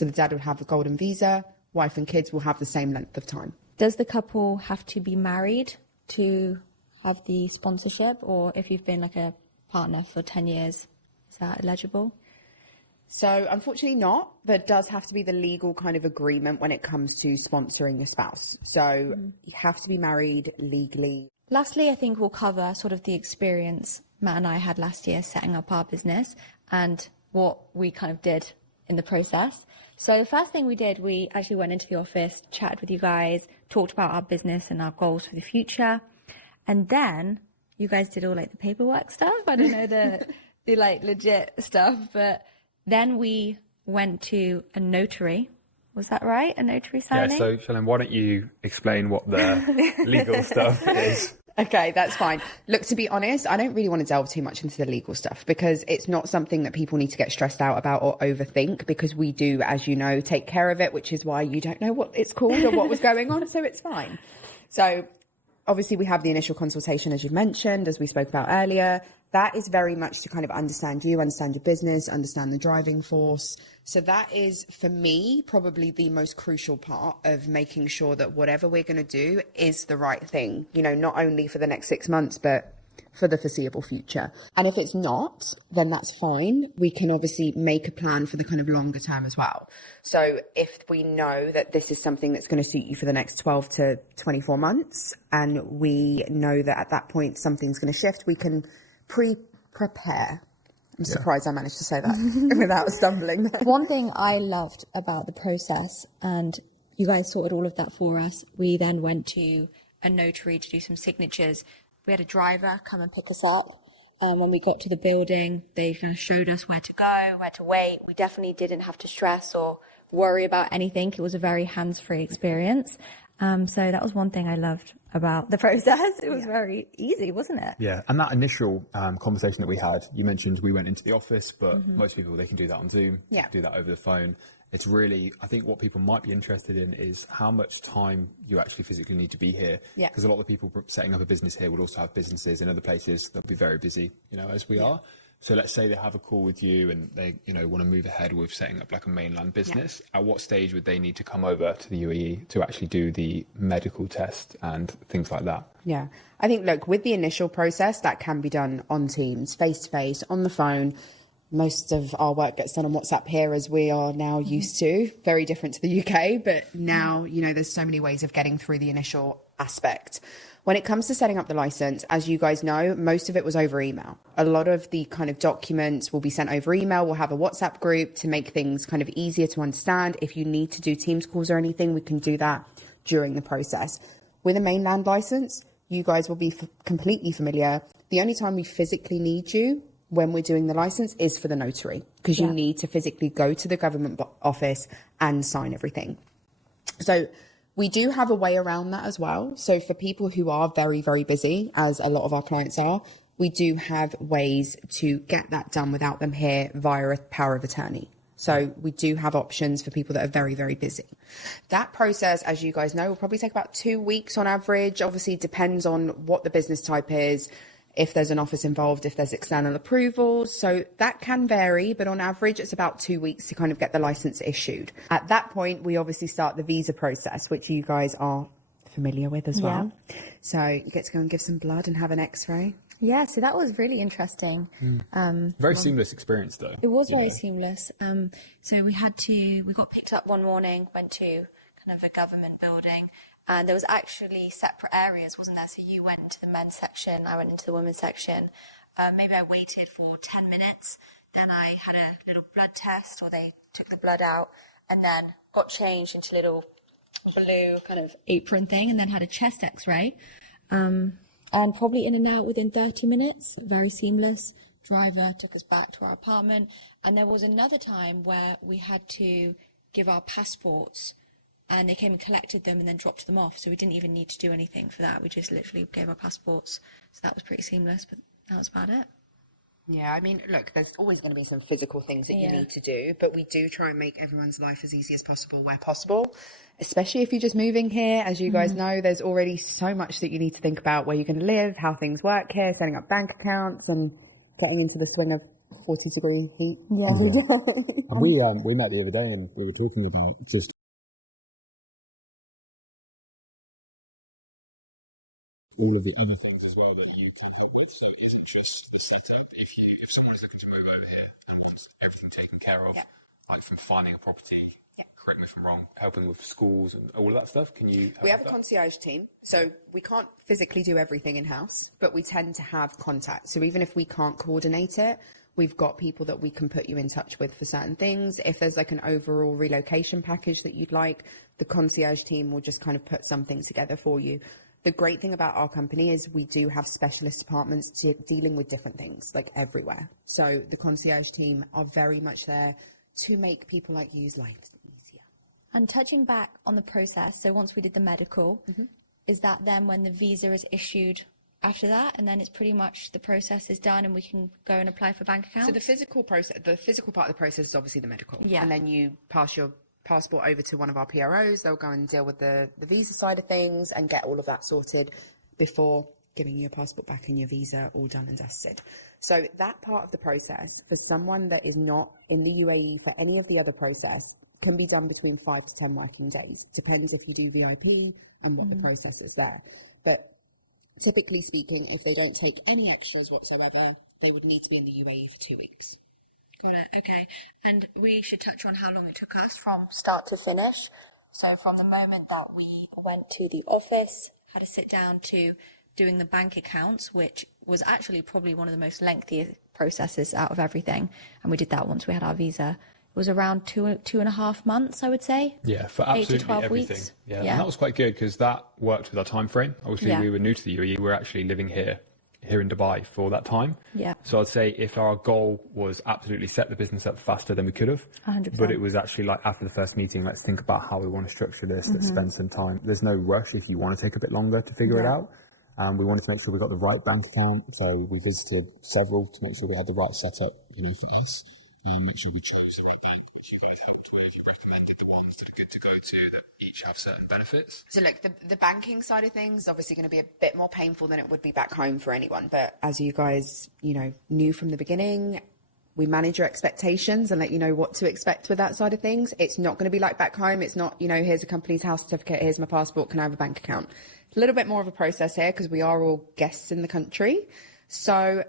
So the dad would have a golden visa, wife and kids will have the same length of time. Does the couple have to be married to have the sponsorship, or if you've been like a partner for 10 years, is that eligible? So unfortunately not. There does have to be the legal kind of agreement when it comes to sponsoring a spouse. So you have to be married legally. Lastly, I think we'll cover sort of the experience Matt and I had last year setting up our business and what we kind of did in the process. So the first thing we did, we actually went into the office, chatted with you guys, talked about our business and our goals for the future. And then you guys did all like the paperwork stuff. I don't know, the like legit stuff. But then we went to a notary. Was that right? A notary signing? Yeah, so Shalom, why don't you explain what the legal stuff is? Okay, that's fine. Look, to be honest, I don't really want to delve too much into the legal stuff because it's not something that people need to get stressed out about or overthink, because we do, as you know, take care of it, which is why you don't know what it's called or what was going on. So it's fine. So obviously we have the initial consultation, as you've mentioned, as we spoke about earlier. That is very much to kind of understand you, understand your business, understand the driving force. So that is, for me, probably the most crucial part of making sure that whatever we're going to do is the right thing, you know, not only for the next 6 months, but for the foreseeable future. And if it's not, then that's fine. We can obviously make a plan for the kind of longer term as well. So if we know that this is something that's going to suit you for the next 12 to 24 months, and we know that at that point something's going to shift, we can prepare. I'm surprised I managed to say that without stumbling. One thing I loved about the process, and you guys sorted all of that for us, we then went to a notary to do some signatures. We had a driver come and pick us up. When we got to the building, they kind of showed us where to go, where to wait. We definitely didn't have to stress or worry about anything. It was a very hands-free experience. So that was one thing I loved about the process. It was very easy, wasn't it? Yeah, and that initial conversation that we had, you mentioned we went into the office, but most people, they can do that on Zoom, yeah, do that over the phone. It's really, I think what people might be interested in is how much time you actually physically need to be here. Yeah. Because a lot of people setting up a business here would also have businesses in other places that will be very busy, you know, as we are. So let's say they have a call with you and they, you know, want to move ahead with setting up like a mainland business. At what stage would they need to come over to the UAE to actually do the medical test and things like that? Yeah, I think, look, with the initial process, that can be done on Teams, face-to-face, on the phone. Most of our work gets done on WhatsApp here, as we are now used to. Very different to the UK, but now, you know, there's so many ways of getting through the initial aspect. When it comes to setting up the license, as you guys know, most of it was over email. A lot of the kind of documents will be sent over email. We'll have a WhatsApp group to make things kind of easier to understand. If you need to do Teams calls or anything, we can do that during the process. With a mainland license, you guys will be completely familiar. The only time we physically need you when we're doing the license is for the notary, because you need to physically go to the government office and sign everything. So we do have a way around that as well. So for people who are very, very busy, as a lot of our clients are, we do have ways to get that done without them here via a power of attorney. So we do have options for people that are very, very busy. That process, as you guys know, will probably take about 2 weeks on average. Obviously, it depends on what the business type is, if there's an office involved, if there's external approvals. So that can vary, but on average, it's about 2 weeks to kind of get the license issued. At that point, we obviously start the visa process, which you guys are familiar with as well. So you get to go and give some blood and have an x-ray. Yeah, so that was really interesting. Very seamless experience though. It was very seamless. So we got picked up one morning, went to kind of a government building, and there was actually separate areas, wasn't there? So you went into the men's section, I went into the women's section. Maybe I waited for 10 minutes, then I had a little blood test, or they took the blood out, and then got changed into a little blue kind of apron thing, and then had a chest x-ray. And probably in and out within 30 minutes, very seamless. Driver took us back to our apartment. And there was another time where we had to give our passports, and they came and collected them and then dropped them off. So we didn't even need to do anything for that. We just literally gave our passports. So that was pretty seamless, but that was about it. Yeah, I mean, look, there's always going to be some physical things that you need to do, but we do try and make everyone's life as easy as possible where possible, especially if you're just moving here. As you guys know, there's already so much that you need to think about, where you're going to live, how things work here, setting up bank accounts and getting into the swing of 40-degree heat. Yeah, we do. And we met the other day and we were talking about just all of the other things as well that you can help with. So is it just the setup? If someone is looking to move over here and wants everything taken care of, like from finding a property, correct me if I'm wrong, helping with schools and all of that stuff, can you? We have a concierge team, so we can't physically do everything in-house, but we tend to have contact. So even if we can't coordinate it, we've got people that we can put you in touch with for certain things. If there's like an overall relocation package that you'd like, the concierge team will just kind of put something together for you. The great thing about our company is we do have specialist departments dealing with different things, like everywhere. So the concierge team are very much there to make people like you's life easier. And touching back on the process, so once we did the medical, is that then when the visa is issued after that, and then it's pretty much the process is done and we can go and apply for bank accounts? So the physical part of the process is obviously the medical. Yeah. And then you pass your passport over to one of our PROs. They'll go and deal with the visa side of things and get all of that sorted before giving you your passport back and your visa all done and dusted. So that part of the process, for someone that is not in the UAE for any of the other process, can be done between 5 to 10 working days. Depends if you do VIP and what the process is there. But typically speaking, if they don't take any extras whatsoever, they would need to be in the UAE for 2 weeks. Got it, okay. And we should touch on how long it took us from start to finish. So from the moment that we went to the office, had to sit down to doing the bank accounts, which was actually probably one of the most lengthy processes out of everything. And we did that once we had our visa. It was around 2.5 months, I would say. Yeah, for 8 to absolutely 12 everything. weeks. Yeah, Yeah. and that was quite good because that worked with our time frame. Obviously, we were new to the UAE. We were actually living here in Dubai for that time. Yeah. So I'd say if our goal was absolutely set the business up faster than we could have, 100%. but it was actually like after the first meeting, let's think about how we want to structure this. Let's spend some time. There's no rush if you want to take a bit longer to figure it out. We wanted to make sure we got the right bank account, so we visited several to make sure we had the right setup, for us, and make sure we chose the right bank, which you guys helped with. You recommended the ones that are good to go to that each have certain benefits. So look, the banking side of things is obviously going to be a bit more painful than it would be back home for anyone. But as you guys, knew from the beginning, we manage your expectations and let you know what to expect with that side of things. It's not going to be like back home. It's not, here's a company's house certificate, here's my passport, can I have a bank account? A little bit more of a process here because we are all guests in the country. So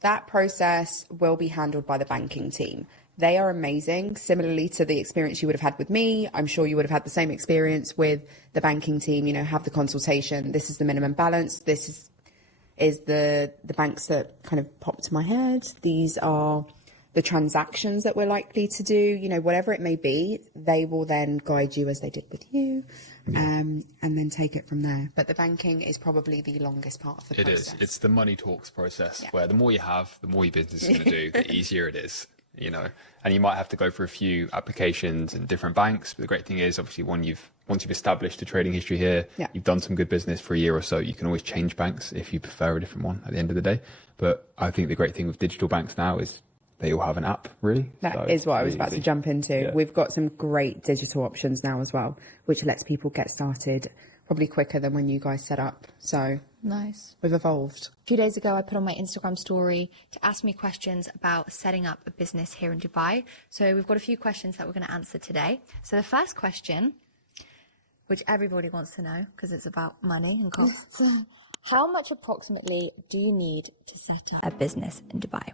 that process will be handled by the banking team. They are amazing. Similarly to the experience you would have had with me, I'm sure you would have had the same experience with the banking team, have the consultation. This is the minimum balance. This is the banks that kind of popped to my head. These are the transactions that we're likely to do, whatever it may be, they will then guide you as they did with you, and then take it from there. But the banking is probably the longest part of the process. It is. It's the money talks process where the more you have, the more your business is going to do, the easier it is, and you might have to go for a few applications in different banks. But the great thing is obviously once you've established a trading history here, you've done some good business for a year or so, you can always change banks if you prefer a different one at the end of the day. But I think the great thing with digital banks now is they all have an app, really. That is what I was about to jump into. Yeah. We've got some great digital options now as well, which lets people get started probably quicker than when you guys set up. So nice. We've evolved. A few days ago, I put on my Instagram story to ask me questions about setting up a business here in Dubai. So we've got a few questions that we're going to answer today. So the first question, which everybody wants to know because it's about money and costs. How much approximately do you need to set up a business in Dubai?